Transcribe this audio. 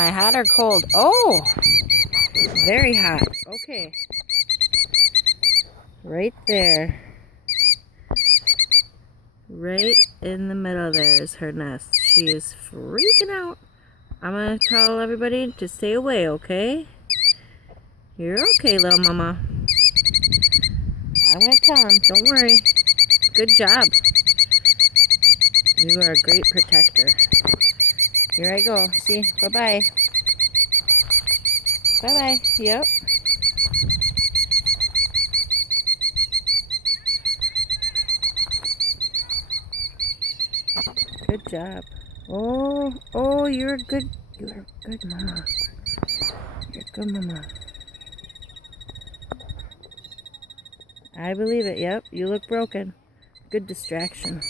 Am I hot or cold? Oh, very hot. Okay. Right there. Right in the middle there is her nest. She is freaking out. I'm going to tell everybody to stay away, okay? You're okay, little mama. I'm going to tell them. Don't worry. Good job. You are a great protector. Here I go. See? Bye-bye. Bye-bye. Yep. Good job. Oh, you're a good mama. You're a good mama. I believe it. Yep. You look broken. Good distraction.